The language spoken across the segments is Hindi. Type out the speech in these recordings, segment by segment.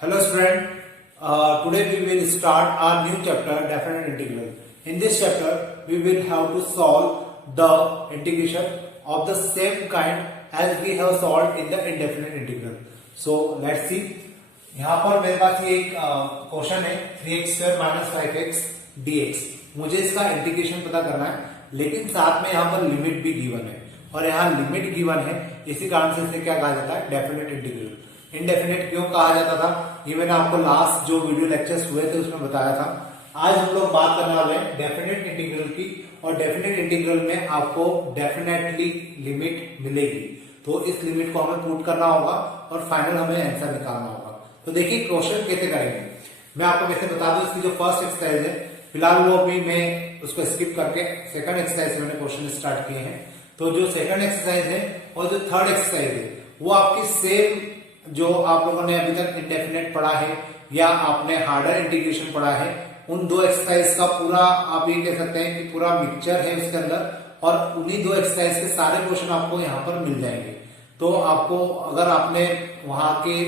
Hello student, today we will start our new chapter definite integral. In this chapter we will have to solve the integration of the same kind as we have solved in the indefinite integral. So let's see. यहाँ पर मेरे पास ये एक क्वेश्चन है 3x square minus 5x dx. मुझे इसका इंटीग्रेशन पता करना है, लेकिन साथ में यहाँ पर लिमिट भी गिवन है और यहाँ लिमिट गिवन है, इसी कारण से इसे क्या कहा जाता है, डेफिनेट इंटीग्रल. इंडेफिनेट क्यों कहा जाता था ये मैंने आपको लास्ट जो वीडियो लेक्चर्स हुए थे उसमें बताया था. आज हम लोग बात करने वाले हैं डेफिनेट इंटीग्रल की, और डेफिनेट इंटीग्रल में आपको डेफिनेटली लिमिट मिलेगी. तो इस लिमिट को हमें पुट करना होगा और फाइनल हमें आंसर निकालना होगा. तो देखिए क्वेश्चन कैसे करेंगे. मैं आपको वैसे बता दूं, इसकी जो फर्स्ट एक्सरसाइज है फिलहाल वो अभी मैं उसको स्किप करके सेकंड एक्सरसाइज से मैंने क्वेश्चन स्टार्ट किए हैं. तो जो सेकंड एक्सरसाइज है और जो थर्ड एक्सरसाइज है वो आपकी सेम जो आप लोगों ने अभी तक इंडेफिनेट पढ़ा है या आपने हार्डर इंटीग्रेशन पढ़ा है, उन दो एक्सरसाइज का पूरा आप ये कह सकते हैं कि पूरा मिक्सचर है उसके अंदर, और उन्हीं दो एक्सरसाइज के सारे क्वेश्चन आपको यहाँ पर मिल जाएंगे. तो आपको अगर आपने वहां के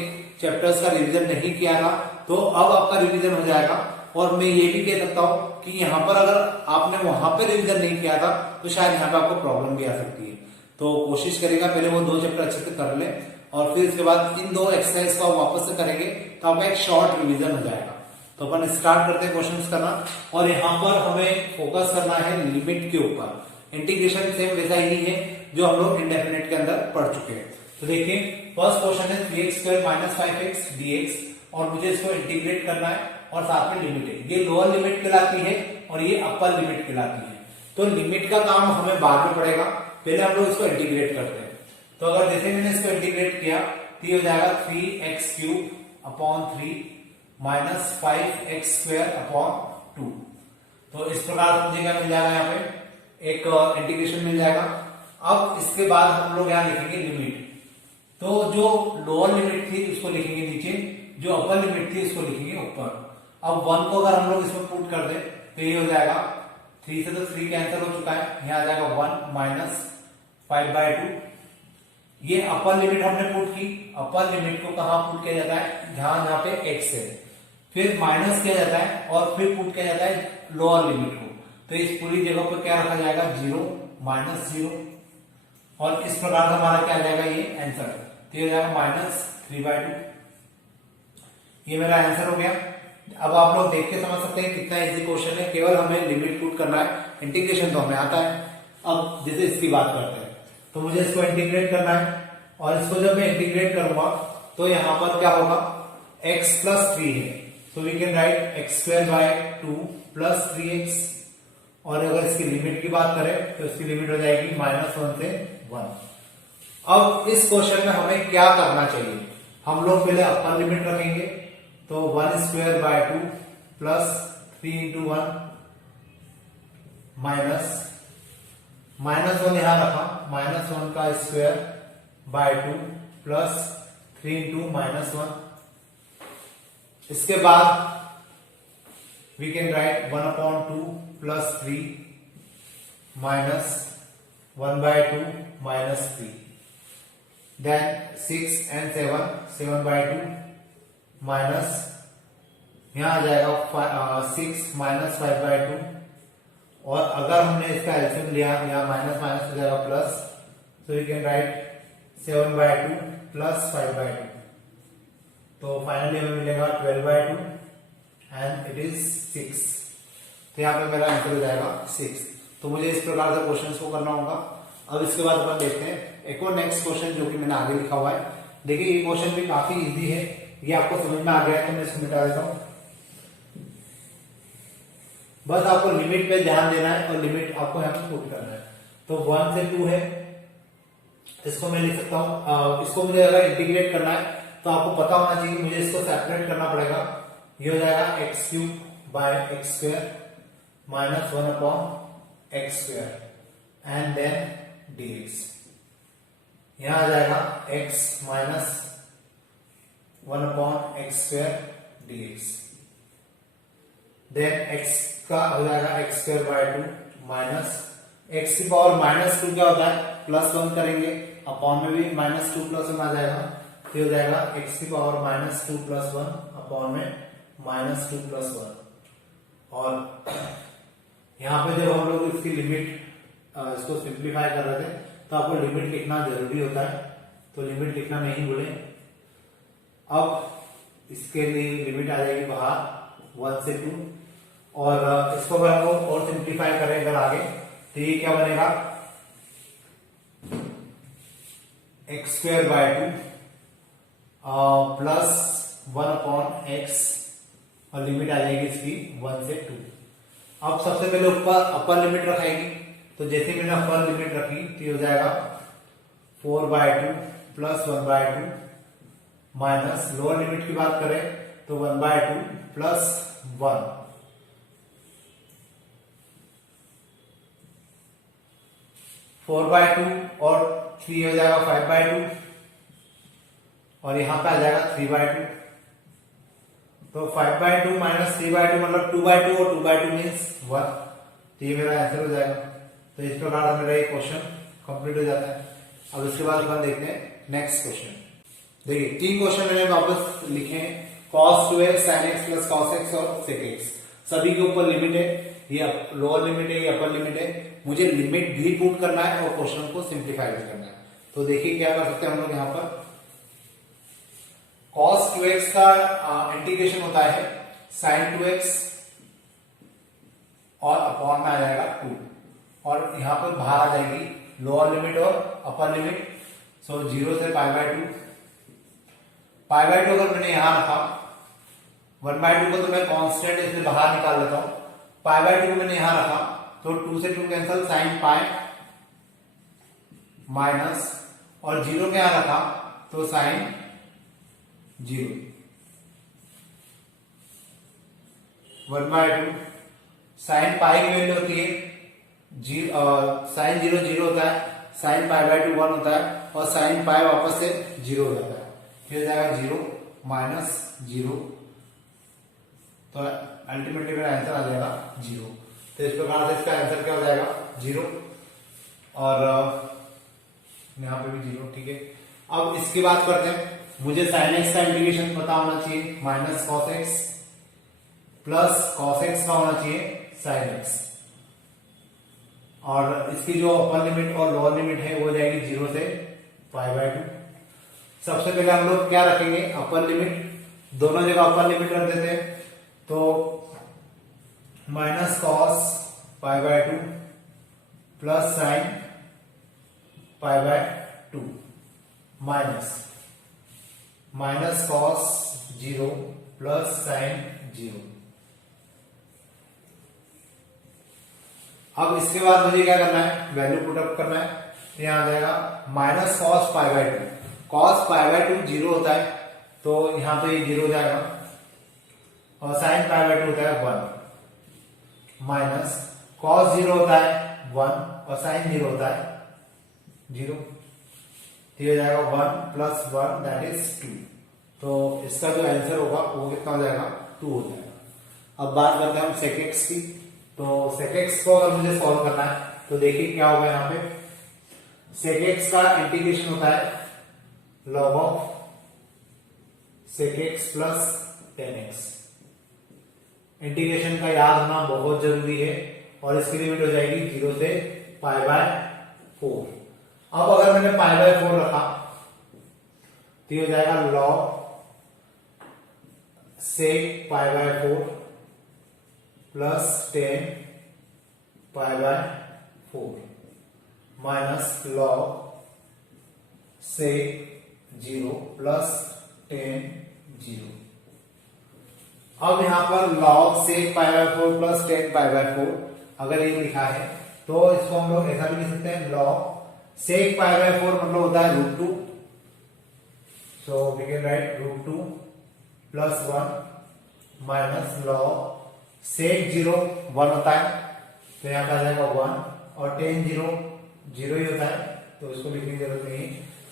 चैप्टर्स का रिवीजन नहीं किया था तो अब आपका रिवीजन हो जाएगा. और मैं ये भी कह सकता हूं कि यहाँ पर अगर आपने वहां पे रिवीजन नहीं किया था तो शायद यहाँ पे आपको प्रॉब्लम भी आ सकती है. तो कोशिश करेगा पहले वो दो चैप्टर अच्छे से कर ले और फिर उसके बाद इन दो एक्सरसाइज को वापस से करेंगे तो आपका एक शॉर्ट रिवीजन हो जाएगा. तो अपन स्टार्ट करते हैं क्वेश्चंस करना, और यहाँ पर हमें फोकस करना है लिमिट के ऊपर. इंटीग्रेशन सेम वैसा ही है जो हम लोग इंडेफिनेट के अंदर पढ़ चुके हैं. तो देखिए फर्स्ट क्वेश्चन है 3x square minus 5x dx, और मुझे इसको इंटीग्रेट करना है और साथ में लिमिट है. ये लोअर लिमिट कहलाती है और ये अपर लिमिट कहलाती है. तो लिमिट का काम हमें बाद में पड़ेगा, पहले हम लोग इसको इंटीग्रेट करते हैं. तो अगर जैसे मैंने इसको इंटीग्रेट किया तो ये हो जाएगा 3x cube upon 3 minus 5x square upon 2. तो इस प्रकार मुझे क्या मिल जाएगा, यहाँ पे एक इंटीग्रेशन मिल जाएगा. अब इसके बाद हम लोग यहाँ लिखेंगे लिमिट. तो जो लोअर लिमिट थी उसको लिखेंगे नीचे, जो अपर लिमिट थी उसको लिखेंगे ऊपर. अब 1 को अगर हम लोग इसमें पुट कर दें तो ये हो जाएगा 3 से तो 3 कैंसिल हो चुका है, यहाँ आ जाएगा 1 माइनस 5/2. ये अपर लिमिट हमने पुट की. अपर लिमिट को कहां पुट किया जाता है, जहां पे x है, फिर माइनस किया जाता है और फिर पुट किया जाता है लोअर लिमिट को. तो इस पूरी जगह पर क्या रखा जाएगा, 0 माइनस 0, और इस प्रकार से हमारा क्या आ जाएगा ये आंसर. तो ये जाएगा माइनस 3/2. ये मेरा आंसर हो गया. अब आप लोग देख के समझ सकते हैं कितना इजी क्वेश्चन है, केवल हमें लिमिट पुट करना है. इंटीग्रेशन तो हमें आता है. अब जैसे इसकी बात करते हैं तो मुझे इसको इंटीग्रेट करना है, और इसको जब मैं इंटीग्रेट करूंगा तो यहां पर क्या होगा, x प्लस 3 है, so we can write x square by 2 plus 3x. और अगर इसकी लिमिट की बात करें तो इसकी लिमिट हो जाएगी -1 से 1. अब इस क्वेश्चन में हमें क्या करना चाहिए, हम लोग पहले अपर लिमिट रखेंगे. तो 1 square by 2 plus 3 into 1 minus -1 यहां रखा, -1 का स्क्वायर बाय 2 प्लस 3 इंटू -1. इसके बाद we can write 1/2 plus 3 minus 1/2 minus 3. Then 6 and 7, 7/2 minus यहां आ जाएगा 6 माइनस 5/2. और अगर हमने इसका एलसीएम लिया, यहाँ माइनस माइनस हो जाएगा प्लस, तो वी कैन राइट 7/2 प्लस 5/2. तो फाइनली हमें मिलेगा 12/2 एंड इट इज 6. तो यहाँ पे मेरा आंसर हो जाएगा 6. तो मुझे इस प्रकार से क्वेश्चन को करना होगा. अब इसके बाद अपन देखते हैं एक और नेक्स्ट क्वेश्चन जो कि मैंने आगे लिखा हुआ है. देखिए ये क्वेश्चन भी काफी इजी है, ये आपको समझ में आ गया है तो मैं इसको मिटा देता हूँ. बस आपको लिमिट पे ध्यान देना है और लिमिट आपको यहाँ पे पुट करना है. तो 1 से 2 है, इसको मैं लिख सकता हूँ. इसको मुझे अगर इंटीग्रेट करना है तो आपको पता होना चाहिए, मुझे इसको सेपरेट करना पड़ेगा. ये हो जाएगा x cube by x square minus 1 upon x square and then dx. यहां आ जाएगा x minus 1 upon x square dx. Then x का हो जाएगा x square by 2 minus x की पावर -2 क्या होता है, +1 करेंगे, अपॉन में भी -2 + 1 आ जाएगा. तो हो जाएगा x की पावर -2 + 1 अपॉन में -2 + 1। और यहाँ पे जब हम लोग इसकी लिमिट इसको सिंप्लीफाई कर रहे थे तो आपको लिमिट लिखना जरूरी होता है, तो लिमिट लिखना नहीं भूलें। अब इसके लिए लिमिट आ जाएगी बाहर 1 से 2, और इसको अगर हम लोग और सिंप्लीफाई करें अगर आगे तो ये क्या बनेगा x² + 1/x, और लिमिट आ जाएगी इसकी 1 से 2। अब सबसे पहले ऊपर अपर लिमिट रखाएगी, तो जैसे मैंने अपर लिमिट रखी तो ये हो जाएगा 4/2 + 1/2 माइनस लोअर लिमिट की बात करें तो 1/2 + 1, 4/2 और 3 हो जाएगा 5/2, और यहां पे आ जाएगा 3/2। तो 5/2 माइनस 3/2 मतलब 2/2, और 2/2 मीन्स 1, तो ये मेरा आंसर हो जाएगा। तो इस प्रकार मेरा ये क्वेश्चन कंप्लीट हो जाता है। अब इसके बाद अपन देखते हैं नेक्स्ट क्वेश्चन। देखिए 3 क्वेश्चन मैंने वापस लिखे हैं, cos 2x sin x + cos x और sec x। सभी के ऊपर लिमिट है, ये लोअर लिमिट है, ये अपर लिमिट है। मुझे लिमिट भी पुट करना है और क्वेश्चन को सिंप्लीफाई भी करना है। तो देखिए क्या कर सकते हैं हम लोग यहाँ पर, cos 2x का इंटीग्रेशन होता है sin 2x और अपॉन में आ जाएगा 2, और यहाँ पर बाहर आ जाएगी लोअर लिमिट और अपर लिमिट। सो 0 से π/2, π/2 अगर मैंने यहां रखा, 1/2 को तो मैं कांस्टेंट इसमें बाहर निकाल लेता हूं, π/2 को मैंने यहां रखा तो 2 से 2 कैंसिल, sin π माइनस, और 0 के यहां रखा तो sin 0, 1/2 sin π की वैल्यू होती है sin 0 0 होता है, sin π/2 1 होता है, और sin π वापस से 0 हो जाता है, फिर जाएगा 0 माइनस 0, तो अल्टीमेटली मेरा आंसर आ जाएगा 0। तो इस प्रकार से इसका आंसर क्या हो जाएगा 0, और यहाँ पे भी 0, ठीक है। अब इसकी बात करते हैं, मुझे sin x का इंटीग्रेशन पता होना चाहिए, -cos x plus cos x का होना चाहिए sin x, और इसकी जो अपर लिमिट और लोअर लिमिट है वो जाएगी 0 से π/2। सबसे पहले हम लोग क्या रखेंगे, अपर लिमिट, दोनों जगह अपर लिमिट रख देते हैं, तो -cos π/2 plus sin π/2 minus cos 0 plus sin 0। अब इसके बाद मुझे क्या करना है, वैल्यू पुट अप करना है, तो यहां आ जाएगा -cos π/2, cos π/2 0 होता है तो यहां पे ये 0 हो जाएगा, और sin π/2 होता है 1, माइनस cos 0 होता है 1 और sin 0 होता है 0, तो ये हो जाएगा 1 + 1 दैट इज 2। तो इसका जो आंसर होगा वो कितना हो जाएगा 2 हो जाएगा। अब बात करते हैं हम sec x की, तो sec x को अगर मुझे सॉल्व करना है तो देखिए क्या होगा, यहाँ पे sec x का इंटीग्रेशन होता है log of sec x plus tan x। Integration का याद होना बहुत जरूरी है, और इसकी लिमिट हो जाएगी 0 से π/4। अब अगर मैंने π/4 रखा तो ये हो जाएगा log sec π/4 plus tan π/4 minus log sec 0 plus tan 0। अब यहां पर log sec π/4 प्लस tan π/4 अगर ये लिखा है तो इसको हम लोग ऐसा भी लिख सकते हैं, log sec π/4 मतलब होता है √2, so we can write √2 plus 1 minus log sec 0 1 होता है तो यहाँ पे आ जाएगा 1, और tan 0 0 ही होता है तो इसको लिखने की जरूरत नहीं है।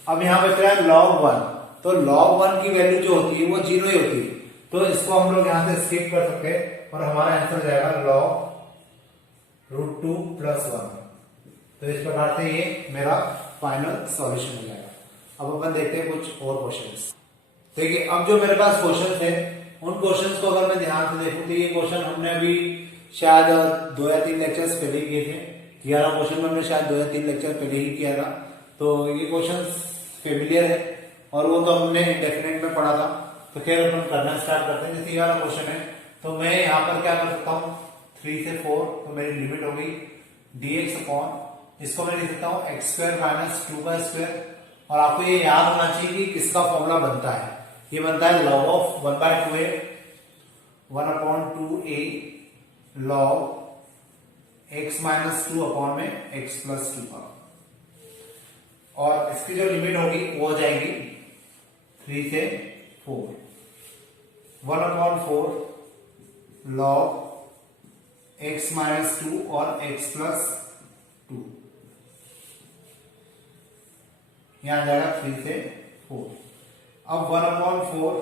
अब यहाँ बच रहा है log 1, तो log 1 की वैल्यू जो होती है वो 0 ही होती है, तो इसको हम लोग यहाँ से स्किप कर सकते हैं और हमारा आंसर हो जाएगा log √2 प्लस 1। तो इस प्रकार से ये मेरा फाइनल सॉल्यूशन हो जाएगा। अब अपन देखते हैं कुछ और क्वेश्चंस। देखिए अब जो मेरे पास क्वेश्चन थे उन क्वेश्चंस को अगर मैं ध्यान से देखूं तो ये क्वेश्चन हमने अभी शायद 2 या 3 लेक्चर्स पहले ही किए थे। 11 क्वेश्चन में हमने शायद 2 या 3 लेक्चर पहले ही किया था, तो ये क्वेश्चन फेमिलियर है और वो तो हमने डेफिनेट में पढ़ा था। तो खैर अपन करना स्टार्ट करते हैं। जैसे 11 क्वेश्चन है तो मैं यहाँ पर क्या कर सकता हूँ, 3 से 4 तो मेरी लिमिट हो गई dx अपॉन, इसको मैं लिख सकता हूँ x स्क्वायर माइनस 2 का स्क्वायर। और आपको ये याद होना चाहिए कि किसका फॉर्मूला बनता है, ये बनता है log of 1/2a 1/2a log x minus 2 upon में x प्लस 2 का। और इसकी जो लिमिट होगी वो हो जाएगी 3 से 4 1/4 log x माइनस 2 और x प्लस 2, यहां आ जाएगा 3 से 4। अब 1/4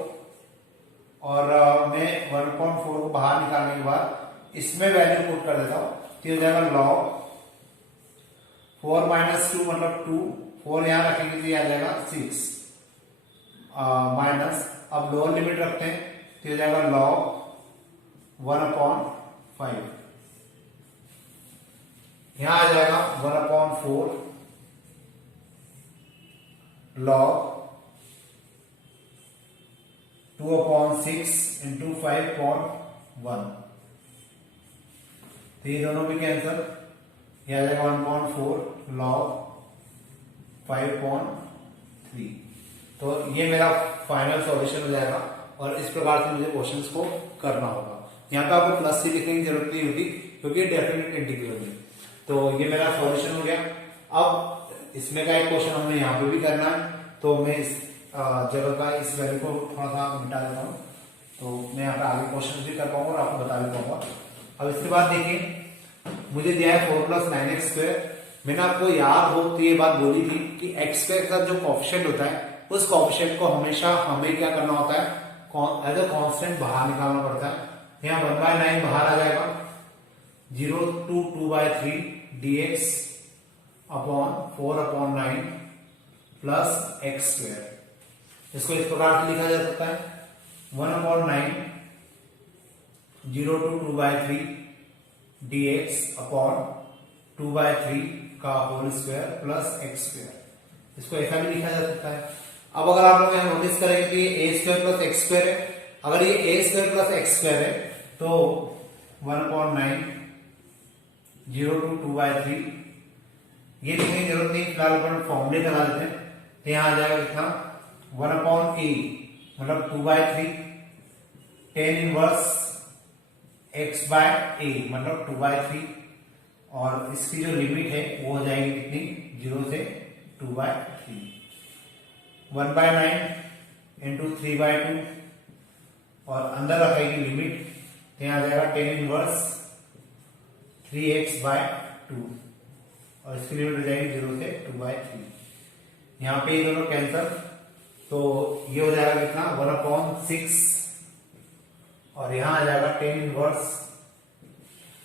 और मैं 1/4 को बाहर निकालने के बाद इसमें वैल्यू पुट कर देता हूं, तो हो जाएगा log 4 माइनस 2 मतलब 2, 4 यहां रखेंगे तो ये आ जाएगा 6 माइनस, अब लोअर लिमिट रखते हैं तो हो जाएगा log 1/5, यहां आ जाएगा 1/4 log 2/6 इंटू 5/1, तो ये दोनों भी कैंसल, यह आ जाएगा 1/4 log 5/3। तो ये मेरा फाइनल सॉल्यूशन हो जाएगा और इस प्रकार से मुझे क्वेश्चंस को करना होगा। यहाँ पे आपको प्लस सी लिखने की जरूरत नहीं होती क्योंकि डेफिनेट इंटीग्रल है। तो ये मेरा सॉल्यूशन हो गया। अब इसमें का एक क्वेश्चन हमें यहाँ पे भी करना है, तो मैं इस जगह का इस वैल्यू को थोड़ा सा मिटा देता हूँ, तो मैं यहाँ पे आगे क्वेश्चन भी कर पाऊंगा और आपको बता भी पाऊंगा। अब इसके बाद देखिए मुझे दिया है 4 + 9x स्क्वायर। मैंने आपको याद हो तो ये बात बोली थी कि x स्क्वायर के साथ जो कोएफिशिएंट होता है उस कोएफिशिएंट को हमेशा हमें क्या करना होता है, एज अ कांस्टेंट बाहर निकालना पड़ता है। यहाँ 1/9 बाहर आ जाएगा, 0 to 2/3 dx upon 4/9 plus x square. इसको इस प्रकार से लिखा जा सकता है 1/9 0 to 2/3 dx अपॉन 2/3 का whole square plus x square. इसको ऐसा भी लिखा जा सकता है। अब अगर आप लोग यहाँ नोटिस करेंगे कि ये a square plus x square है, अगर ये a square plus x square है तो 1/9 0 to 2/3 ये लिखने की जरूरत नहीं, फिलहाल अपन फॉर्मूले लगा देते हैं। तो यहां आ जाएगा कितना 1/a मतलब 2/3 tan इनवर्स x/a मतलब 2/3 और इसकी जो लिमिट है वो हो जाएगी कितनी 0 से 2/3 1/9 इंटू 3/2 और अंदर रखेगी लिमिट, तो यहां आ जाएगा tan इनवर्स 3x/2 और इसकी लिमिट हो जाएगी 0 से 2/3। यहाँ पे ये दोनों कैंसल, तो ये हो जाएगा कितना 1/6 और यहाँ आ जाएगा tan इनवर्स।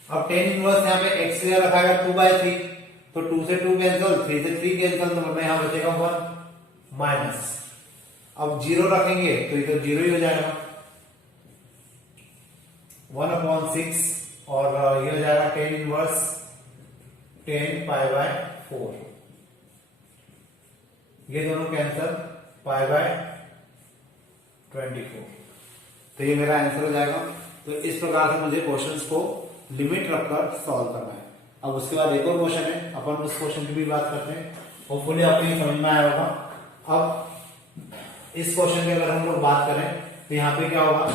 अब tan इनवर्स यहाँ पे x से रखा है 2/3, तो 2 से 2 कैंसल, 3 से 3 कैंसल, तो हमें यहाँ बचेगा 1 माइनस। अब 0 रखेंगे तो ये तो 0 ही हो जाएगा 1/6 और ये हो जाएगा tan इनवर्स 10π/4, ये दोनों कैंसल π/24, तो ये मेरा आंसर हो जाएगा। तो इस प्रकार से मुझे क्वेश्चंस को लिमिट रखकर सॉल्व करना है। अब उसके बाद एक और क्वेश्चन है, अपन उस क्वेश्चन की भी बात करते हैं। होपफुली आपको ये समझ में आया होगा। अब इस क्वेश्चन की अगर हम लोग बात करें तो यहाँ पे क्या होगा,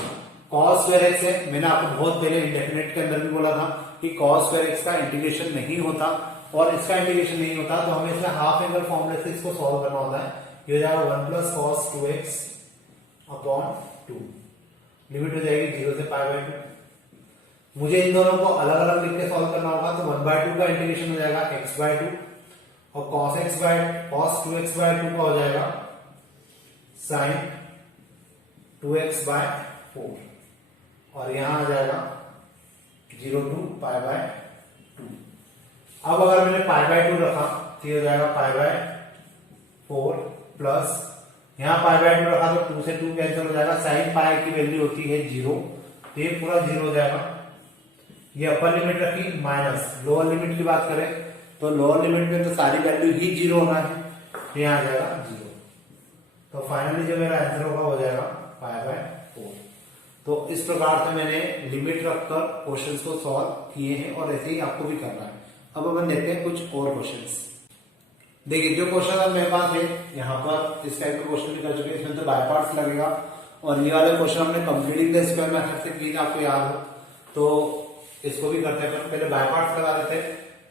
cos स्क्वायर x है। मैंने आपको बहुत पहले इंडेफिनेट के अंदर भी बोला था कि cos स्क्वायर x का इंटीग्रेशन नहीं होता और इसका इंटीग्रेशन नहीं होता, तो हमें इसमें हाफ एंगल फॉर्मूले से इसको सॉल्व करना होता है। ये हो जाएगा 1 + cos 2x अपॉन 2, लिमिट हो जाएगी 0 से π/2। मुझे इन दोनों को अलग अलग लिख के सॉल्व करना होगा, तो 1/2 का इंटीग्रेशन हो जाएगा x/2 और cos 2x/2 का हो जाएगा sin 2x/4 और यहां आ जाएगा 0 to π/2। अब अगर मैंने π/2 रखा तो ये हो जाएगा π/4 प्लस यहाँ पाई बाय 2 रखा तो 2 से 2 कैंसिल हो जाएगा, साइन पाई की वैल्यू होती है 0, तो ये पूरा 0 हो जाएगा। ये अपर लिमिट रखी माइनस लोअर लिमिट की बात करें तो लोअर लिमिट में तो सारी वैल्यू ही 0 होना है, तो यहाँ आ जाएगा 0। तो फाइनली जो मेरा आंसर होगा हो जाएगा पाई बाय 4। तो इस प्रकार से मैंने लिमिट रखकर क्वेश्चंस को सॉल्व किए हैं और ऐसे ही आपको भी करना है। अब अपन देखते हैं कुछ और क्वेश्चंस। देखिए जो क्वेश्चन अब मेरे पास है यहाँ पर इस टाइप के क्वेश्चन भी कर चुके हैं, इसमें तो बाय पार्ट्स लगेगा और ये वाले क्वेश्चन हमने कंप्लीटिंग द स्क्वायर मेथड से किए, आपको याद हो तो इसको भी करते हैं। पहले बाय पार्ट्स लगा देते हैं।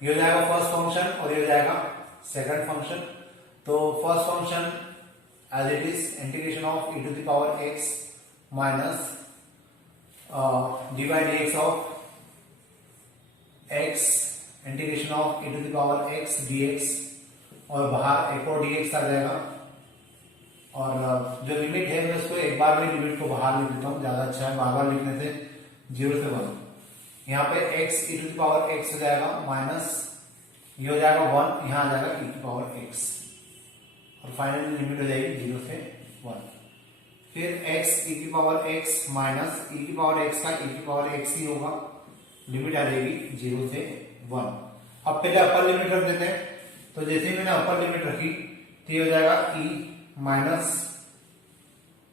ये हो जाएगा फर्स्ट फंक्शन और ये हो जाएगा सेकंड फंक्शन। तो first function as it is integration of e to the power x minus dy dx of x integration of e to the power x dx और बाहर एक और dx आ जाएगा। और जो लिमिट है मैं उसको एक बार में लिमिट को बाहर लिख देता हूँ, ज्यादा अच्छा है बार बार लिखने से 0 से 1। यहाँ पे x e to the power x हो जाएगा माइनस ये हो जाएगा 1, यहाँ आ जाएगा e टू पावर x और फाइनली लिमिट हो जाएगी 0 से 1। फिर x e की पावर x माइनस e की पावर x का e की पावर x ही होगा, लिमिट आ जाएगी 0 से 1। अब पहले अपर लिमिट रख देते हैं। तो जैसे ही मैंने अपर लिमिट रखी तो ये हो जाएगा e माइनस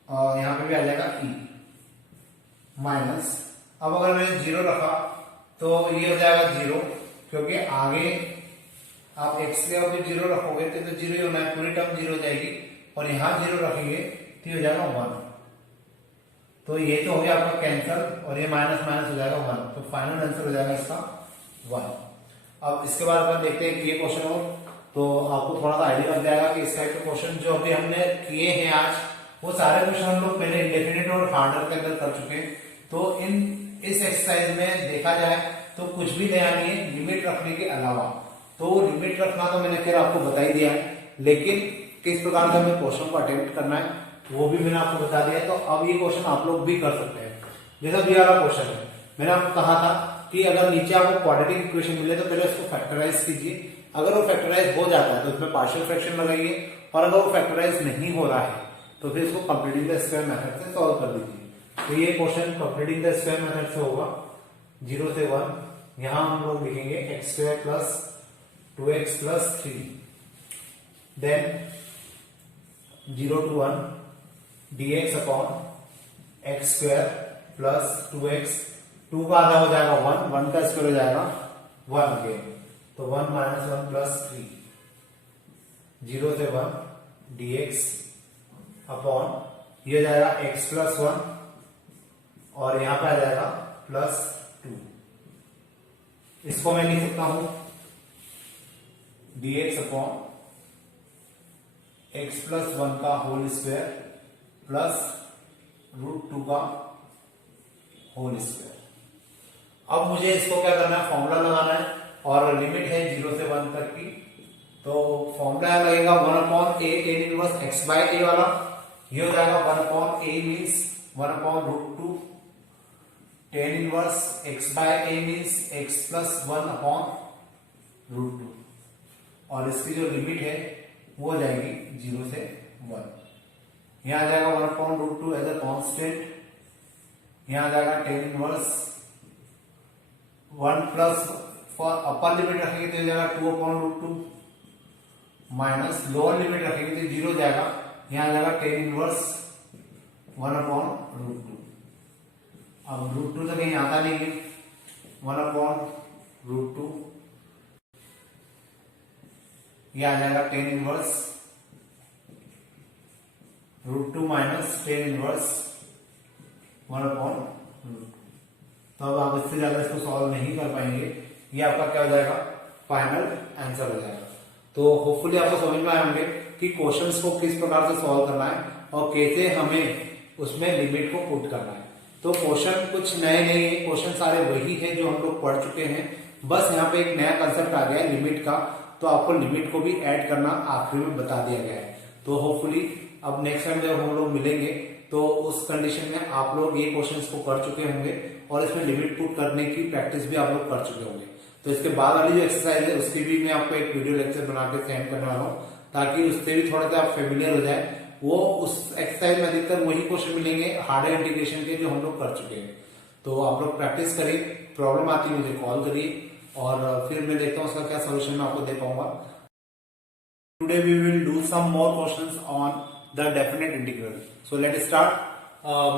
यहाँ पे भी आ जाएगा e माइनस। अब अगर मैंने 0 रखा तो ये हो जाएगा 0, क्योंकि आगे आप x के और 0 रखोगे तो 0 ही होना है, पूरी टर्म 0 हो जाएगी और यहाँ 0 रखेंगे तो हो जाएगा 1। तो ये तो हो गया आपका कैंसल और ये माइनस माइनस हो जाएगा 1, तो फाइनल आंसर हो जाएगा इसका 1। अब इसके बाद अपन देखते हैं ये क्वेश्चन और, तो आपको थोड़ा सा आइडिया लग जाएगा कि इस टाइप के क्वेश्चन जो अभी हमने किए हैं आज वो सारे क्वेश्चन हम लोग पहले इंडेफिनिट और हार्डर के अंदर कर चुके हैं। तो इस एक्सरसाइज में देखा जाए तो कुछ भी नया नहीं है लिमिट रखने के अलावा। तो लिमिट रखना तो मैंने फिर आपको बता ही दिया है, लेकिन किस प्रकार से हमें क्वेश्चन को अटेम्प्ट करना है वो भी मैंने आपको बता दिया है। तो अब ये क्वेश्चन आप लोग भी कर सकते हैं। जैसा ये वाला क्वेश्चन है, मैंने आपको कहा था कि अगर नीचे आपको क्वाड्रेटिक इक्वेशन मिले तो पहले उसको फैक्टराइज कीजिए। अगर वो फैक्टराइज हो जाता है तो उसमें पार्शियल फ्रैक्शन लगाइए, और अगर वो फैक्टराइज नहीं हो रहा है तो फिर इसको कंप्लीटिंग द स्क्वायर मेथड से सॉल्व कर दीजिए। तो ये question completing the square method से होगा 0 से 1। यहां हम लोग लिखेंगे x square plus 2x plus 3, then 0 to 1 dx upon x square plus 2x, 2 का आधा हो जाएगा 1, 1 का स्क्वायर हो जाएगा 1 के, तो 1 माइनस 1 प्लस 3, 0 से 1 dx अपॉन ये हो जाएगा x प्लस 1 और यहां पे आ जाएगा प्लस 2। इसको मैं लिख सकता हूं dx अपॉन x प्लस 1 का होल स्क्वायर प्लस √2 का होल स्क्वायर। अब मुझे इसको क्या करना है, फॉर्मूला लगाना है और लिमिट है 0 से 1 तक की। तो फॉर्मूला लगेगा 1 upon a tan inverse x by a वाला, ये हो जाएगा 1 upon a means 1 upon √2, tan inverse x by a means x plus 1 upon √2, और इसकी जो लिमिट है वो हो जाएगी 0 से 1। यहां आ जाएगा 1 अपॉन √2 एज अ कॉन्स्टेंट, यहां आ जाएगा tan inverse 1 plus upper limit रखेंगे तो जाएगा 2 अपॉन √2 माइनस लोअर लिमिट रखेंगे तो 0 जाएगा, यहां जाएगा टेन इनवर्स 1 अपॉन √2। अब √2 तो कहीं आता नहीं है, 1 अपॉन √2 यह आ जाएगा tan inverse √2 minus tan inverse 1 upon √2। तो अब आप इससे ज्यादा इसको सॉल्व नहीं कर पाएंगे, ये आपका क्या हो जाएगा, फाइनल आंसर हो जाएगा। तो होपफुली आपको समझ में आए होंगे कि क्वेश्चंस को किस प्रकार से सॉल्व करना है और कैसे हमें उसमें लिमिट को पुट करना है। तो क्वेश्चन कुछ नए नहीं है, क्वेश्चन सारे वही है जो हम लोग पढ़ चुके हैं, बस यहाँ पे एक नया कंसेप्ट आ गया है लिमिट का, तो आपको लिमिट को भी ऐड करना आखिरी में बता दिया गया है। तो होपफुली अब नेक्स्ट टाइम जब हम लोग मिलेंगे तो उस कंडीशन में आप लोग ये क्वेश्चंस को कर चुके होंगे और इसमें लिमिट पुट करने की प्रैक्टिस भी आप लोग कर चुके होंगे। तो इसके बाद वाली जो एक्सरसाइज है उसकी भी मैं आपको एक वीडियो लेक्चर बना के सेंड करने वाला हूँ, ताकि उससे भी थोड़ा सा आप फेमिलियर हो जाए। वो उस एक्सरसाइज में अधिकतर वही क्वेश्चन मिलेंगे हार्डर इंटीग्रेशन के जो हम लोग कर चुके हैं। तो आप लोग प्रैक्टिस करिए, प्रॉब्लम आती है मुझे कॉल करिए और फिर मैं देखता हूँ उसका क्या सोल्यूशन मैं आपको दे पाऊंगा। Today we will do some more questions on the definite integral. So let start.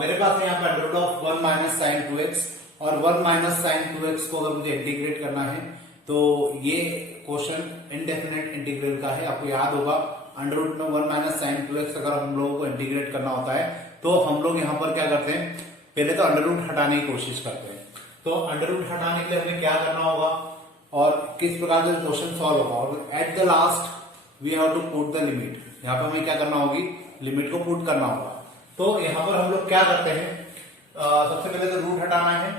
मेरे पास है यहाँ पे under root of 1 minus sine 2x और 1 माइनस साइन 2x को अगर मुझे इंटीग्रेट करना है तो ये क्वेश्चन इनडेफिनेट इंटीग्रल का है। आपको याद होगा अंडर रूट में 1 माइनस साइन 2x अगर हम लोगों को इंटीग्रेट करना होता है तो हम लोग यहाँ पर क्या करते हैं, पहले तो अंडर रूट हटाने की कोशिश करते हैं। तो अंडर रूट हटाने के लिए हमें क्या करना होगा और किस प्रकार से क्वेश्चन सॉल्व होगा, और at the last we have to put the limit. यहाँ पर हमें क्या करना होगी, लिमिट को पुट करना होगा। तो यहाँ पर हम लोग क्या करते हैं, सबसे पहले तो रूट हटाना है,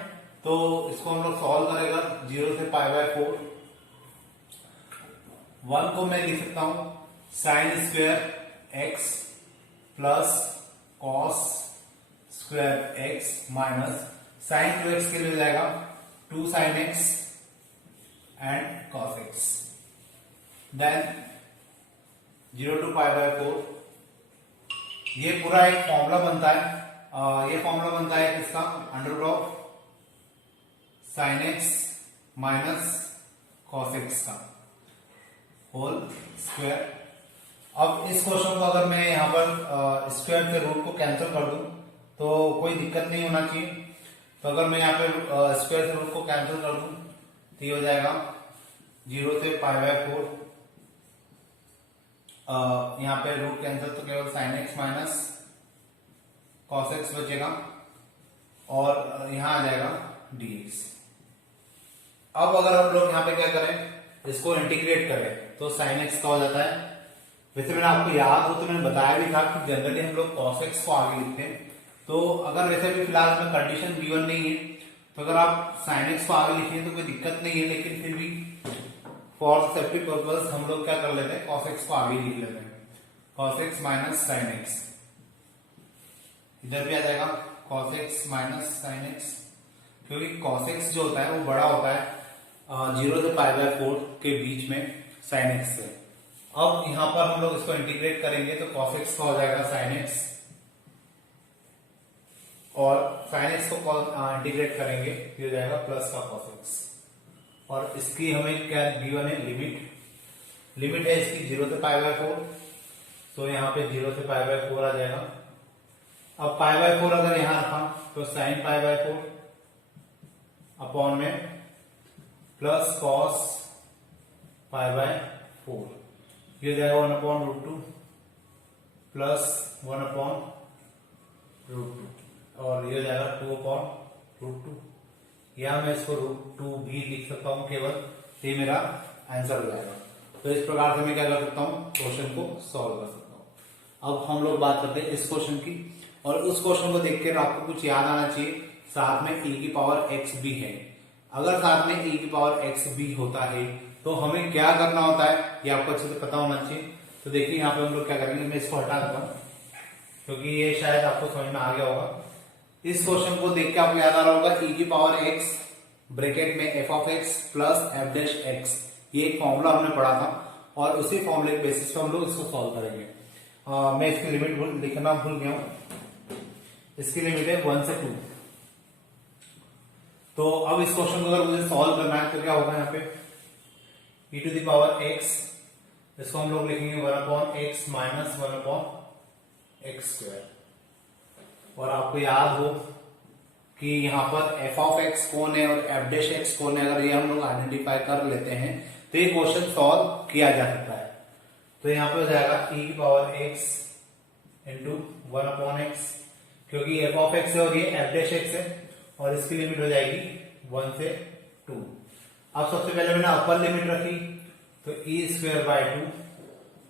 तो इसको हम लोग सॉल्व करेगा 0 से π/4। 1 को मैं लिख सकता हूं sine square x plus cos square x minus sine 2x के लिए हो जाएगा 2 sine x and cos x। Then 0 to π/4। ये पूरा एक फॉर्मूला बनता है, ये फॉर्मूला बनता है किसका, under root of sine x minus cos x का होल स्क्वायर। अब इस क्वेश्चन को अगर मैं यहाँ पर स्क्वायर के रूट को कैंसिल कर दूं तो कोई दिक्कत नहीं होना चाहिए। तो अगर मैं यहाँ पे स्क्वायर के रूट को कैंसिल कर दूं तो ये हो जाएगा 0 से π/4। यहाँ पे रूट कैंसिल तो केवल sine x minus cos x बचेगा और यहाँ आ जाएगा dx। अब अगर हम लोग यहाँ पे क्या करें, इसको इंटीग्रेट करें तो साइन x का हो जाता है। वैसे मैंने आपको याद हो तो मैंने बताया भी था कि जनरली हम लोग cos x को आगे लिखते हैं। तो अगर वैसे भी फिलहाल में कंडीशन गिवन नहीं है तो अगर आप साइन x को आगे लिखें तो कोई दिक्कत नहीं है, लेकिन फिर भी फॉर सेफ्टी पर्पस हम लोग क्या कर लेते हैं, cos x को आगे लिख लेते हैं, cos x minus sine x। इधर भी आ जाएगा cos x minus sine x, क्योंकि cos x जो होता है वो बड़ा होता है 0 से π/4 के बीच में साइन x से। अब यहां पर हम लोग इसको इंटीग्रेट करेंगे तो cos x का हो जाएगा साइन x और साइन x को इंटीग्रेट करेंगे तो हो जाएगा प्लस का cos x। और इसकी हमें क्या गिवन है, लिमिट है इसकी 0 से π/4। तो यहाँ पे 0 से π/4 आ जाएगा। अब π/4 अगर यहां रखा तो साइन π/4 अपॉन में प्लस कॉस π/4, ये हो जाएगा 1/√2 प्लस 1/√2 और ये हो जाएगा 2/√2। या मैं इसको √2 भी लिख सकता हूं केवल, ये मेरा आंसर हो जाएगा। तो इस प्रकार से मैं क्या कर सकता हूं, क्वेश्चन को सॉल्व कर सकता हूं। अब हम लोग बात करते हैं इस क्वेश्चन की, और उस क्वेश्चन को देखकर आपको कुछ याद आना चाहिए, साथ में e की पावर x भी है। अगर साथ में e की पावर x भी होता है तो हमें क्या करना होता है ये आपको अच्छे से पता होना चाहिए। तो देखिए यहाँ पे हम लोग क्या करेंगे, मैं इसको हटा देता हूँ क्योंकि ये शायद आपको समझ में आ गया होगा। इस क्वेश्चन को देख के आपको याद आ रहा होगा e की पावर x ब्रैकेट में f of x plus f dash x, ये एक फॉर्मूला हमने पढ़ा था और उसी फॉर्मूले के बेसिस पे हम लोग इसको सॉल्व करेंगे। मैं इसकी लिमिट लिखना भूल गया हूँ, इसकी लिमिट है 1 से 2। तो अब इस क्वेश्चन को अगर मुझे सॉल्व करना है तो क्या होगा, यहाँ पे e to the power x, इसको हम लोग लिखेंगे 1/x माइनस 1/x स्क्वायर। और आपको याद हो कि यहाँ पर f ऑफ x कौन है और f डैश x कौन है, अगर ये हम लोग आइडेंटिफाई कर लेते हैं तो ये क्वेश्चन सॉल्व किया जा सकता है। तो यहाँ पे हो जाएगा e की पावर x इंटू 1/x, क्योंकि f ऑफ x है और ये f डैश x है और इसकी लिमिट हो जाएगी 1 से 2। अब सबसे पहले मैंने अपर लिमिट रखी तो e²/2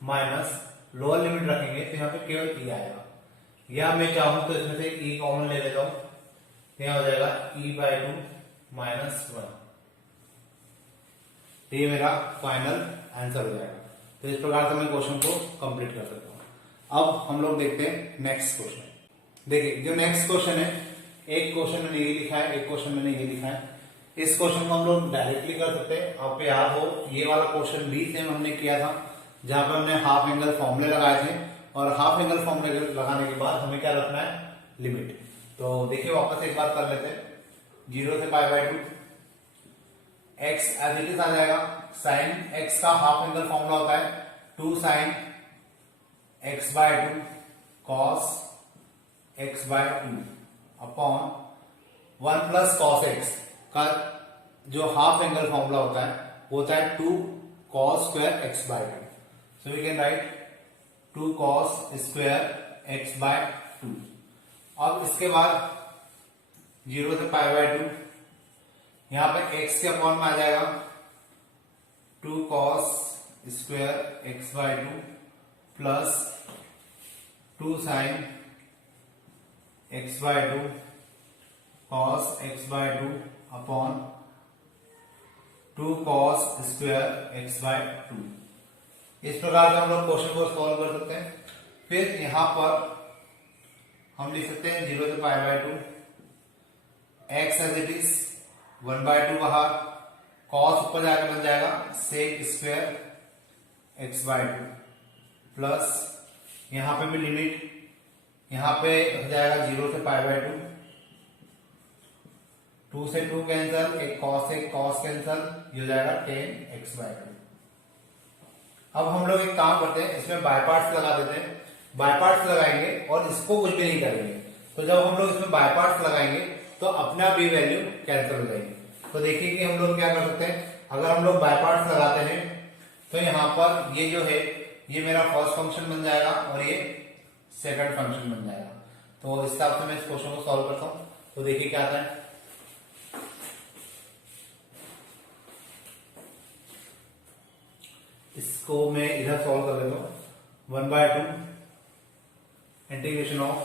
माइनस लोअर लिमिट रखेंगे तो यहाँ पे केवल e आएगा, या मैं चाहूं तो इसमें से e कॉमन ले लेता हूं, यहाँ हो जाएगा e/2 माइनस 1। ये मेरा फाइनल आंसर हो जाएगा। तो इस प्रकार से मैं क्वेश्चन को कंप्लीट कर सकता हूं। अब हम लोग देखते हैं नेक्स्ट क्वेश्चन। देखिए जो नेक्स्ट क्वेश्चन है, एक क्वेश्चन मैंने ये लिखा है, एक क्वेश्चन मैंने ये लिखा है। इस क्वेश्चन को हम लोग डायरेक्टली कर सकते हैं। आपको याद हो ये वाला क्वेश्चन भी सेम हमने किया था, जहां पर हमने हाफ एंगल फॉर्मूले लगाए थे, और हाफ एंगल फॉर्मूले लगाने के बाद हमें क्या रखना है, लिमिट। तो देखिए वापस एक बार कर लेते हैं, 0 से pi by 2, x as it is आ जाएगा, साइन x का हाफ एंगल फॉर्मूला होता है 2 sine x by 2 cos x by 2 upon 1 plus cos x का जो हाफ एंगल फॉर्मूला होता है 2 cos square x by 2. So we can write 2 cos square x by 2. अब इसके बाद 0 से पाई बाय 2, यहां पे x के अपॉन में आ जाएगा 2 cos square x by 2 plus 2 sin x by 2 cos x by 2 upon 2 cos square x by 2। इस प्रकार से हम लोग क्वेश्चन को सॉल्व कर सकते हैं। फिर यहां पर हम लिख सकते हैं 0 से pi by 2, x as it is 1 by 2 बाहर, cos ऊपर जाकर बन जाएगा sec square x by 2 plus यहां पे भी लिमिट, यहां पे हो जाएगा 0 से पाई बाय 2, 2 से 2 कैंसल, एक cos कैंसल, ये हो जाएगा 10x by 2। अब हम लोग एक काम करते हैं, इसमें बाय पार्ट्स लगा देते हैं, बाय पार्ट्स लगाएंगे और इसको कुछ भी नहीं करेंगे। तो जब हम लोग इसमें बाय पार्ट्स लगाएंगे तो अपना भी वैल्यू कैंसिल हो जाएगी। तो देखिए कि हम लोग क्या कर सकते हैं, अगर हम लोग बाय पार्ट्स लगाते हैं तो यहां पर ये जो है ये मेरा फर्स्ट फंक्शन बन जाएगा और ये सेकंड फंक्शन बन जाएगा। तो इस हिसाब से मैं इस क्वेश्चन को सॉल्व करता हूं। तो देखिए क्या आता है, इसको मैं इधर सॉल्व कर लेता हूं। 1 by 2 integration of,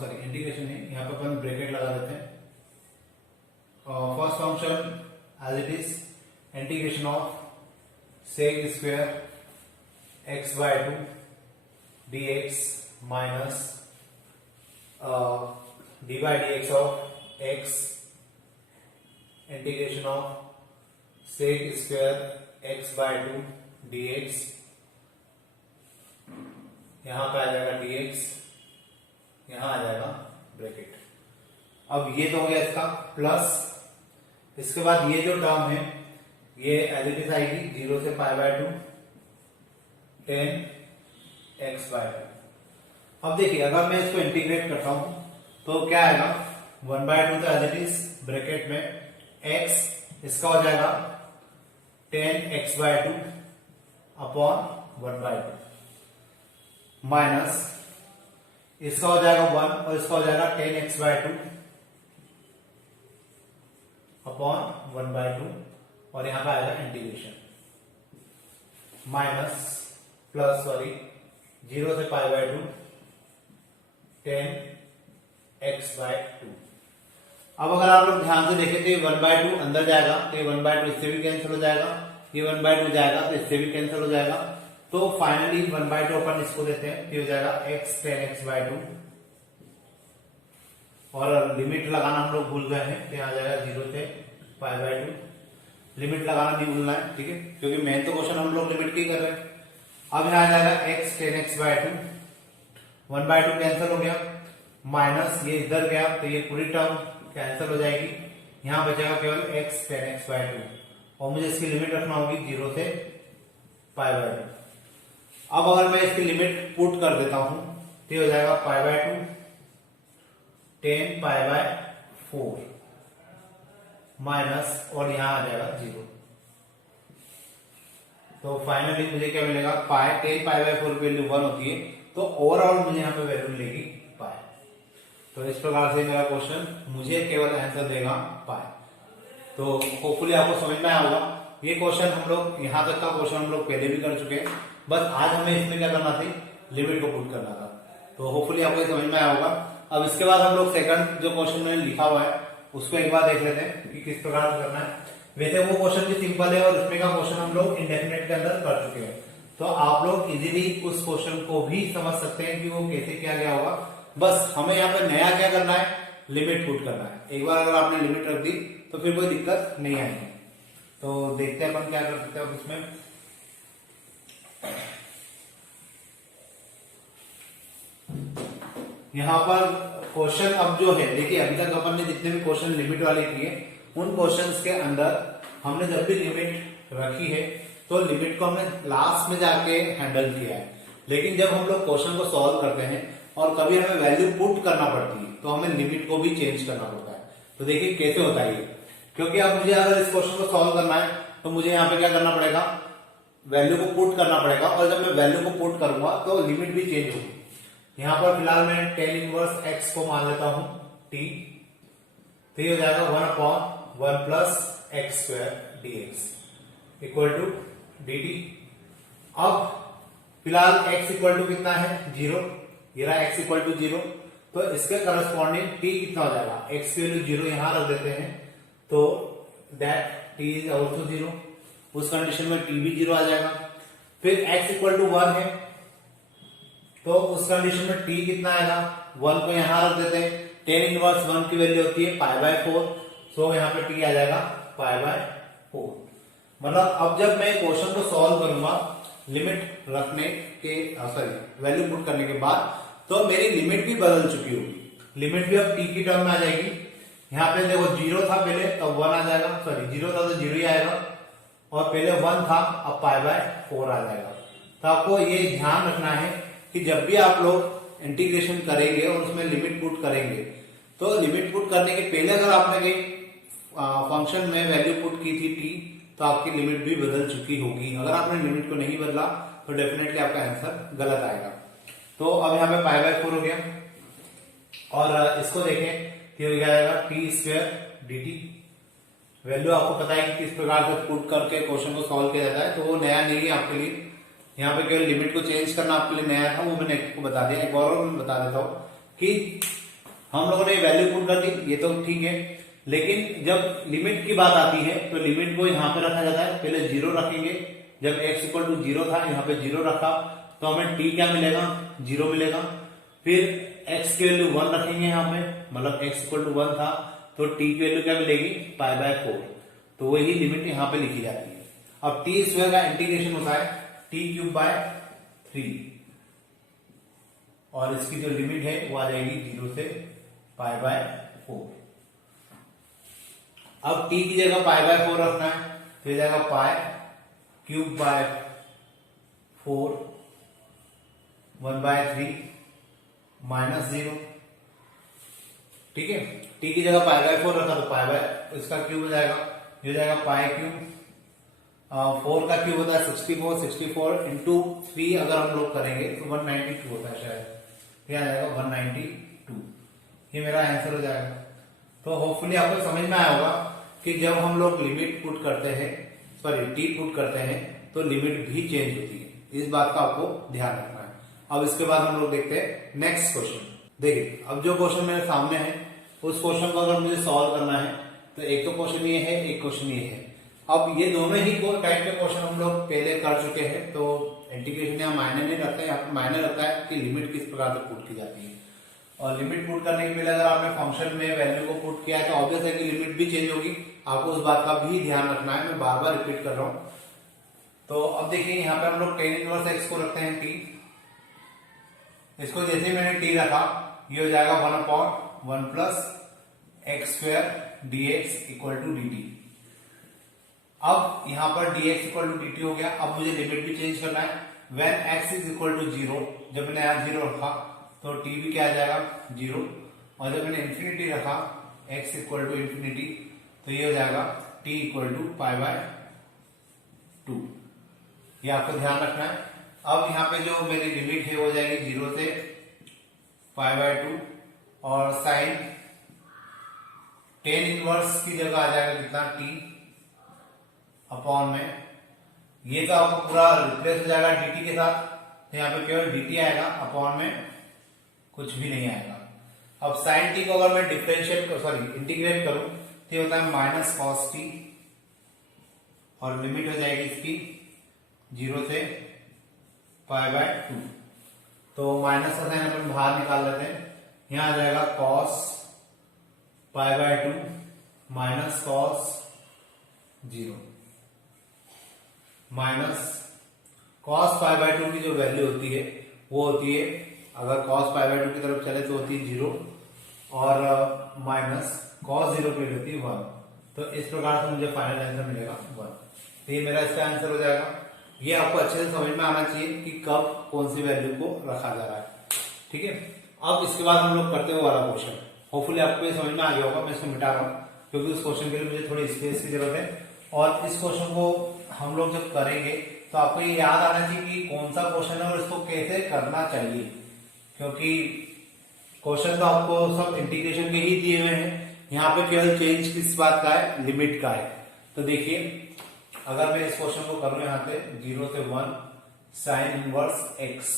sorry integration नहीं, यहां पर अपन ब्रैकेट लगा देते हैं। First function as it is integration of sec square x by 2 dx minus D by dx of x integration of sec square x by 2 dx, यहां पे आ जाएगा dx, यहां आ जाएगा ब्रैकेट। अब ये तो हो गया इसका प्लस, इसके बाद ये जो टर्म है ये एज इट इज आएगी 0 से पाई बाय 2 10x बाय 2। अब देखिए अगर मैं इसको इंटीग्रेट करता हूं तो क्या आएगा, 1 बाय 2 तो एज इट इज ब्रैकेट में x, इसका हो जाएगा 10x bye 2 upon 1 by 2 minus इसका हो जाएगा 1 और इसका हो जाएगा 10x बाय 2 अपॉन 1 बाय 2 और यहां का आएगा इंटीग्रेशन माइनस प्लस सॉरी 0 से पाई बाय 2 10x बाय 2। अब अगर आप लोग ध्यान से देखें तो ये 1 बाय 2 अंदर जाएगा तो ये 1 बाय 2 इससे भी कैंसिल हो जाएगा, ये 1 बाय 2 जाएगा तो इससे भी कैंसिल हो जाएगा। तो फाइनली 1 बाय 2 अपन इसको देते हैं, ये हो जाएगा x 10x बाय 2 और लिमिट लगाना हम लोग भूल गए हैं, तो यहाँ आ जाएगा 0 से पाई बाय 2, लिमिट लगाना नहीं भूलना है, ठीक है, क्योंकि मेन तो क्वेश्चन हम लोग लिमिट की कर रहे हैं। अब यहाँ आ जाएगा x 10x bye 2, 1 by 2 cancel हो गया, माइनस ये इधर गया तो ये पूरी टर्म कैंसिल हो जाएगी, यहां बचेगा केवल x 10x बाय 2 और मुझे इसकी लिमिट रखना होगी 0 से पाई बाय 2। अब अगर मैं इसकी लिमिट पुट कर देता हूं तो हो जाएगा पाई बाय 2 10 पाई बाय 4 माइनस और यहां आ जाएगा 0। तो फाइनली मुझे क्या मिलेगा, पाई 10 पाई बाय 4 की वैल्यू 1 होती है, तो ओवरऑल मुझे यहाँ पे वैल्यू मिलेगी पाई। तो इस प्रकार से मेरा क्वेश्चन मुझे केवल आंसर देगा पाई। तो होपफुली आपको समझ में आया होगा। ये क्वेश्चन हम लोग यहाँ तक का क्वेश्चन हम लोग पहले भी कर चुके हैं, बस आज हमें इसमें क्या करना थी, लिमिट को पुट करना था। तो होपफुली आपको समझ में आया होगा। अब इसके बाद हम लोग सेकंड जो क्वेश्चन मैंने लिखा हुआ है उसको एक बार देख लेते हैं कि किस प्रकार से करना है। वैसे वो क्वेश्चन भी सिंपल है और इसमें का क्वेश्चन हम लोग इंडेफिनेट के अंदर कर चुके हैं, तो आप लोग इजीली उस क्वेश्चन को भी समझ सकते हैं कि वो कैसे किया गया होगा। बस हमें यहाँ पे नया क्या करना है, लिमिट पुट करना है। एक बार अगर आपने लिमिट रख दी तो फिर कोई दिक्कत नहीं आएगी। तो देखते हैं अपन क्या कर सकते हैं। अब इसमें यहाँ पर क्वेश्चन अब जो है, देखिए अभी तक अपन ने जितने भी क्वेश्चन लिमिट वाले किए, उन क्वेश्चंस के अंदर हमने जब भी लिमिट रखी है तो लिमिट को हमने लास्ट में जाके हैंडल किया है। लेकिन जब हम लोग क्वेश्चन को सॉल्व करते हैं और कभी हमें वैल्यू पुट करना पड़ती है तो हमें लिमिट को भी चेंज करना पड़ता है। तो देखिए कैसे होता है ये, क्योंकि अब मुझे अगर इस क्वेश्चन को सॉल्व करना है तो मुझे यहाँ पे क्या करना पड़ेगा, वैल्यू को पुट करना पड़ेगा, और जब मैं वैल्यू को पुट करूंगा तो लिमिट भी चेंज होगी। यहाँ पर फिलहाल मैं tan इनवर्स x को मान लेता हूं t, तो ये हो जाएगा 1/1 plus X square dx equal to dt। अब फिलहाल x इक्वल टू कितना है, 0, ये रहा x इक्वल टू 0, तो इसके करस्पॉन्डिंग t कितना हो जाएगा, x की वैल्यू 0 यहां रख देते हैं, तो दैट t इज ऑल्सो 0, उस कंडीशन में t भी 0 आ जाएगा। फिर x इक्वल टू 1 है, तो उस कंडीशन में t कितना आएगा, 1 को यहां रख देते हैं, tan इनवर्स 1 की वैल्यू होती है π/4, सो यहाँ पे t आ जाएगा π/4। मतलब अब जब मैं क्वेश्चन को सॉल्व करूंगा लिमिट रखने के वैल्यू पुट करने के बाद, तो मेरी लिमिट भी बदल चुकी होगी। लिमिट भी अब t की टर्म में आ जाएगी। यहाँ पे देखो 0 था पहले, तो 1 आ जाएगा, 0 था तो 0 ही आएगा, और पहले 1 था, अब π/4 आ जाएगा। तो आपको ये ध्यान रखना है कि जब भी आप लोग इंटीग्रेशन करेंगे और उसमें लिमिट पुट करेंगे, तो लिमिट पुट करने के पहले अगर आपने कहीं फंक्शन में वैल्यू पुट की थी t, तो आपकी लिमिट भी बदल चुकी होगी। अगर आपने लिमिट को नहीं बदला तो डेफिनेटली आपका आंसर गलत आएगा। तो अब यहाँ पे π/4 हो गया, और इसको देखें कि हो जाएगा t स्क्वायर dt। वैल्यू आपको पता है कि किस प्रकार से पुट करके क्वेश्चन को सॉल्व किया जाता है, तो वो नया नहीं है आपके लिए। यहाँ पे केवल लिमिट को चेंज करना आपके लिए नया था, वो मैंने आपको बता दिया। एक और मैं बता देता हूँ कि हम लोगों ने वैल्यू पुट कर दी, ये तो ठीक है, लेकिन जब लिमिट की बात आती है तो लिमिट को यहाँ पे रखा जाता है। पहले 0 रखेंगे, जब x इक्वल टू 0 था, यहाँ पे 0 रखा, तो हमें t क्या मिलेगा, 0 मिलेगा। फिर x की वैल्यू 1 रखेंगे यहाँ पे, मतलब x इक्वल टू 1 था, तो t की वैल्यू क्या मिलेगी, π/4, तो वही लिमिट यहाँ पे लिखी जाती है। अब t स्क्वायर का इंटीग्रेशन होता है t³/3, और इसकी जो लिमिट है वो आ जाएगी 0 से π/4। अब t की जगह π/4 रखना है, तो ये जाएगा π³/4 1/3 माइनस 0। ठीक है, t की जगह π/4 रखा तो इसका क्यूब हो जाएगा, ये जाएगा π³। 4 का क्यूब होता है 64, 64 इंटू 3 अगर हम लोग करेंगे तो 192 होता है शायद, ये आ जाएगा 192। ये मेरा आंसर हो जाएगा। तो होपफुली आपको समझ में आया होगा कि जब हम लोग लिमिट पुट करते हैं, टी पुट करते हैं, तो लिमिट भी चेंज होती है। इस बात का आपको ध्यान रखना है। अब इसके बाद हम लोग देखते हैं नेक्स्ट क्वेश्चन। देखिए अब जो क्वेश्चन मेरे सामने है, उस क्वेश्चन को अगर मुझे सॉल्व करना है तो एक तो क्वेश्चन ये है, एक क्वेश्चन ये है। अब ये दोनों ही टाइप के क्वेश्चन हम लोग पहले कर चुके हैं, तो इंटीग्रेशन यहाँ मायने नहीं रखता है, यहाँ पे मायने रखता है कि लिमिट किस प्रकार से पुट की जाती है। और लिमिट पुट करने के पहले अगर आपने फंक्शन में वैल्यू को पुट किया है तो ऑब्वियस है कि लिमिट भी चेंज होगी। आपको उस बात का भी ध्यान रखना है, मैं बार बार रिपीट कर रहा हूं। तो अब देखिए यहाँ पे हम लोग tan इनवर्स x को रखते हैं t, इसको जैसे ही मैंने t रखा, ये हो जाएगा 1/1 plus X square dx equal to dt। अब यहाँ पर dx इक्वल टू dt हो गया। अब मुझे लिमिट भी चेंज करना है। When x is equal to 0, जब मैंने यहाँ 0 रखा तो t भी क्या आ जाएगा 0, और जब मैंने इंफिनिटी रखा x इक्वल टू इंफिनिटी, तो ये हो जाएगा t इक्वल टू π/2। ये आपको ध्यान रखना है। अब यहाँ पे जो मेरी लिमिट है वो हो जाएगी 0 से π/2, और साइन tan इनवर्स की जगह आ जाएगा कितना, t अपॉन में, ये तो आपको पूरा रिप्लेस हो जाएगा dt के साथ, तो यहाँ पे केवल dt आएगा, अपॉन में कुछ भी नहीं आएगा। अब साइन t को अगर मैं इंटीग्रेट करूं तो ये होता है माइनस कॉस t, और लिमिट हो जाएगी इसकी 0 से π/2। तो माइनस का साइन अपन बाहर निकाल लेते हैं, यहां आ जाएगा cos π/2 minus cos 0 minus cos pi by 2 की जो वैल्यू होती है वो होती है, अगर cos पाई बाय 2 की तरफ चले तो होती है 0 और माइनस cos 0 की होती है 1। तो इस प्रकार से मुझे फाइनल आंसर मिलेगा 1। तो ये मेरा इसका आंसर हो जाएगा। ये आपको अच्छे से समझ में आना चाहिए कि कब कौन सी वैल्यू को रखा जा रहा है, ठीक है। अब इसके बाद हम लोग करते हैं वाला क्वेश्चन। होपफुली आपको ये समझ में आ गया होगा, मैं इसको मिटा रहा हूँ क्योंकि उस क्वेश्चन के लिए मुझे थोड़ी स्पेस की जरूरत है। और इस क्वेश्चन को हम लोग जब करेंगे तो आपको ये याद आना चाहिए कि कौन सा क्वेश्चन है और इसको कैसे करना चाहिए, क्योंकि क्वेश्चन तो आपको सब इंटीग्रेशन के ही दिए हुए हैं। यहाँ पे केवल चेंज किस बात का है, लिमिट का है। तो देखिए अगर मैं इस क्वेश्चन को करूं यहाँ पे 0 से 1 साइन इनवर्स x,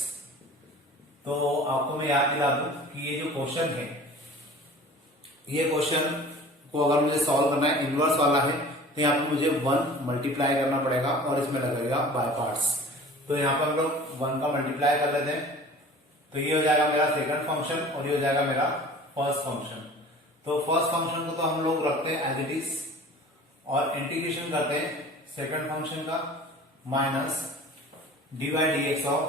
तो आपको मैं याद दिला दूं कि ये जो क्वेश्चन है, ये क्वेश्चन को अगर मुझे सॉल्व करना है इनवर्स वाला है तो यहाँ पे मुझे 1 मल्टीप्लाई करना पड़ेगा और इसमें लगेगा बाय पार्ट्स। तो यहाँ पर हम लोग 1 का मल्टीप्लाई कर लेते हैं, तो ये हो जाएगा मेरा सेकंड फंक्शन और ये हो जाएगा मेरा फर्स्ट फंक्शन। तो फर्स्ट फंक्शन को तो हम लोग रखते हैं एज इट इज और इंटीग्रेशन करते हैं सेकंड फंक्शन का minus D by D X of,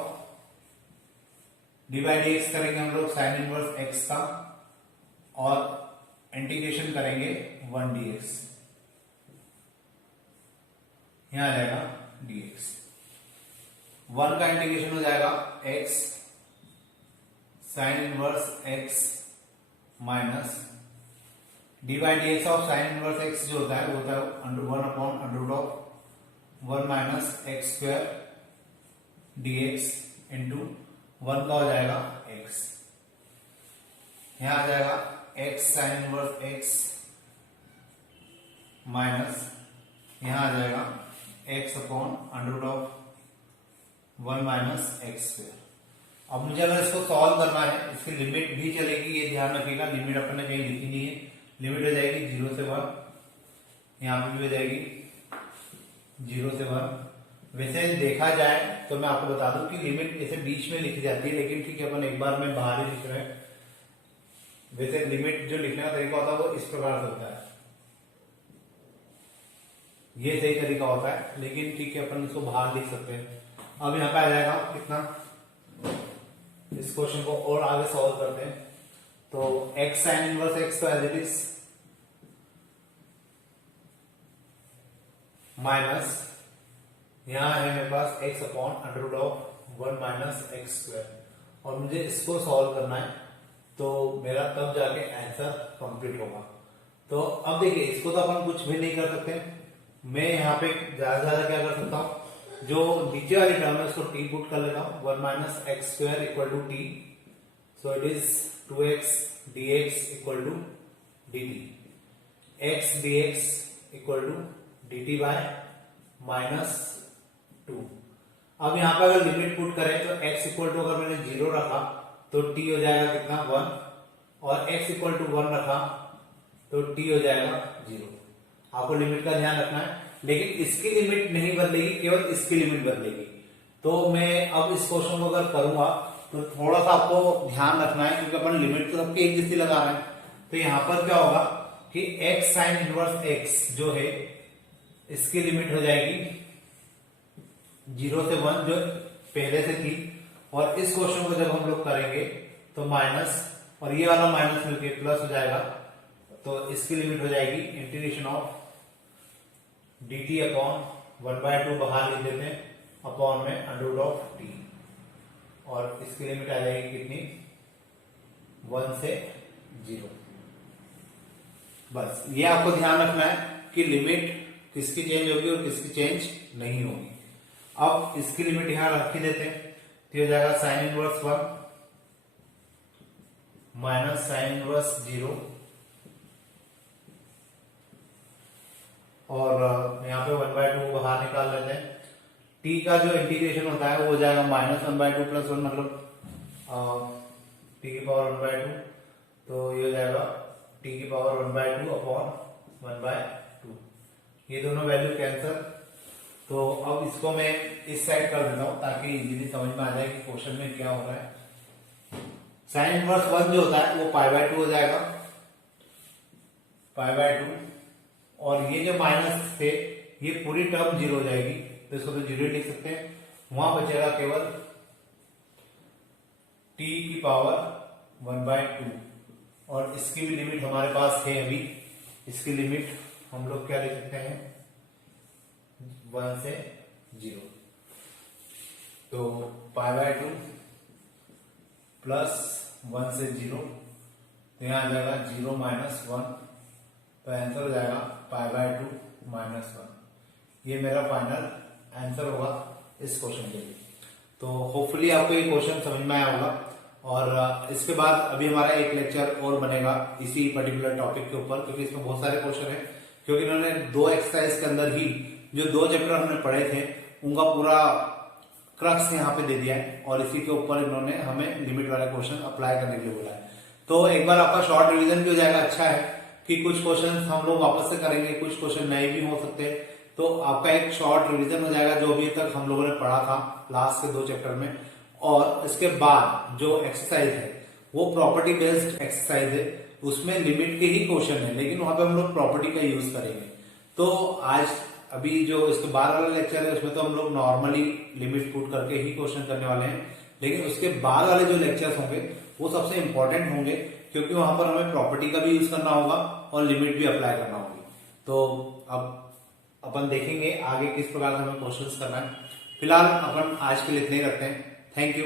D by D x करेंगे हम लोग साइन इनवर्स एक्स का और इंटीग्रेशन करेंगे 1 dx, यहां आ जाएगा dx। 1 का इंटीग्रेशन हो जाएगा x sine inverse x minus D by D X of sine inverse x जो होता है वो होता है 1 upon under root of 1 minus X square dx into 1 का हो जाएगा x, यहां आ जाएगा x sine inverse x minus यहां आ जाएगा x upon under root of 1 minus X square. अब मुझे अगर इसको सॉल्व करना है, इसकी लिमिट भी चलेगी, ये ध्यान रखिएगा, लिमिट अपन ने कहीं लिखी नहीं है। लिमिट हो जाएगी 0 से 1, यहाँ पे भी हो जाएगी 0 से 1। वैसे देखा जाए तो मैं आपको बता दूं कि लिमिट ऐसे बीच में लिखी जाती है, लेकिन ठीक है अपन एक बार में बाहर ही लिख रहे हैं। वैसे लिमिट जो लिखने का तरीका होता है वो इस प्रकार से होता है, ये सही तरीका होता है, लेकिन ठीक है अपन इसको बाहर लिख सकते हैं। अब यहाँ पे आ जाएगा कितना, इस क्वेश्चन को और आगे सॉल्व करते हैं। तो x साइन इनवर्स x तो एज इट इज माइनस यहां है मेरे पास x upon under root of 1 minus X square, और मुझे इसको सॉल्व करना है तो मेरा तब जाके आंसर कंप्लीट होगा। तो अब देखिए इसको तो अपन कुछ भी नहीं कर सकते, मैं यहाँ पे ज्यादा से ज्यादा क्या कर सकता हूँ, जो नीचे वाली टर्म है उसको t पुट कर लेता हूँ, 1 minus X square equal to t, so it is 2x dx equal to dt, x dx equal to dt by minus 2। अब यहाँ पे अगर लिमिट पुट करें तो x इक्वल टू अगर मैंने 0 रखा तो t हो जाएगा कितना 1, और x इक्वल टू 1 रखा तो t हो जाएगा 0। आपको लिमिट का ध्यान रखना है, लेकिन इसकी लिमिट नहीं बदलेगी, केवल इसकी लिमिट बदलेगी। तो मैं अब इस क्वेश्चन को अगर करूंगा तो थोड़ा सा आपको ध्यान रखना है, क्योंकि अपन लिमिट तो सबकी एक जैसी लगा रहे हैं। तो यहां पर क्या होगा कि x साइन इनवर्स x जो है इसकी लिमिट हो जाएगी 0 से 1 जो पहले से थी, और इस क्वेश्चन को जब हम लोग करेंगे तो माइनस और ये वाला माइनस मिलके प्लस हो जाएगा, तो इसकी लिमिट हो जाएगी इंटीग्रेशन ऑफ dt अपॉन 1/2 बाहर लिख देते हैं अपॉन में अंडर रूट ऑफ t, और इसकी लिमिट आ जाएगी कितनी 1 से 0। बस ये आपको ध्यान रखना है कि लिमिट किसकी चेंज होगी और किसकी चेंज नहीं होगी। अब इसकी लिमिट यहां रख ही देते हैं, तो हो जाएगा sine inverse 1 minus sine inverse 0, और यहाँ पे 1/2 बाहर निकाल लेते हैं। t का जो इंटीग्रेशन होता है वो हो जाएगा -1/2 प्लस 1, मतलब t की पावर 1/2, तो ये हो जाएगा t की पावर 1/2 अपॉन 1/2, ये दोनों वैल्यू कैंसिल। तो अब इसको मैं इस साइड कर देता हूं ताकि इजीली समझ में आ जाए कि क्वेश्चन में क्या हो रहा है। साइन इनवर्स 1 जो होता है वो π/2 हो जाएगा, π/2, और ये जो माइनस थे ये पूरी टर्म 0 हो जाएगी, तो इसको तो 0 लिख सकते हैं। वहां बचेगा केवल t की पावर 1/2 और इसकी भी लिमिट हमारे पास है अभी। इसकी लिमिट हम लोग क्या ले सकते हैं 1 से 0। तो π/2 प्लस 1 से 0, तो यहां आ जाएगा 0 माइनस 1, तो आंसर हो जाएगा π/2 माइनस 1। ये मेरा फाइनल आंसर होगा इस क्वेश्चन के लिए। तो होपफुली आपको ये क्वेश्चन समझ में आया होगा। और इसके बाद अभी हमारा एक लेक्चर और बनेगा इसी पर्टिकुलर टॉपिक के ऊपर, क्योंकि इसमें बहुत सारे क्वेश्चन है। क्योंकि इन्होंने 2 एक्सरसाइज के अंदर ही जो 2 चैप्टर हमने पढ़े थे उनका पूरा क्रक्स यहाँ पे दे दिया है, और इसी के ऊपर इन्होंने हमें लिमिट वाला क्वेश्चन अप्लाई करने के लिए बोला है। तो एक बार आपका शॉर्ट रिवीजन भी हो जाएगा। अच्छा है कि कुछ क्वेश्चन हम लोग वापस से करेंगे, कुछ क्वेश्चन नए भी हो सकते हैं, तो आपका एक शॉर्ट रिवीजन हो जाएगा जो अभी तक हम लोगों ने पढ़ा था लास्ट के 2 चैप्टर में। और इसके बाद जो एक्सरसाइज है वो प्रॉपर्टी बेस्ड एक्सरसाइज है, उसमें लिमिट के ही क्वेश्चन है, लेकिन वहां पे हम लोग प्रॉपर्टी का यूज करेंगे। तो आज अभी जो इसके बाद वाला लेक्चर है उसमें तो हम लोग नॉर्मली लिमिट पुट करके ही क्वेश्चन करने वाले हैं, लेकिन उसके बाद वाले जो लेक्चर्स होंगे वो सबसे इंपॉर्टेंट होंगे, क्योंकि वहां पर हमें प्रॉपर्टी का भी यूज करना होगा और लिमिट भी अप्लाई करना होगी। तो अब अपन देखेंगे आगे किस प्रकार से हमें क्वेश्चंस करना है। फिलहाल अपन आज के लिए इतने ही रखते हैं। Thank you.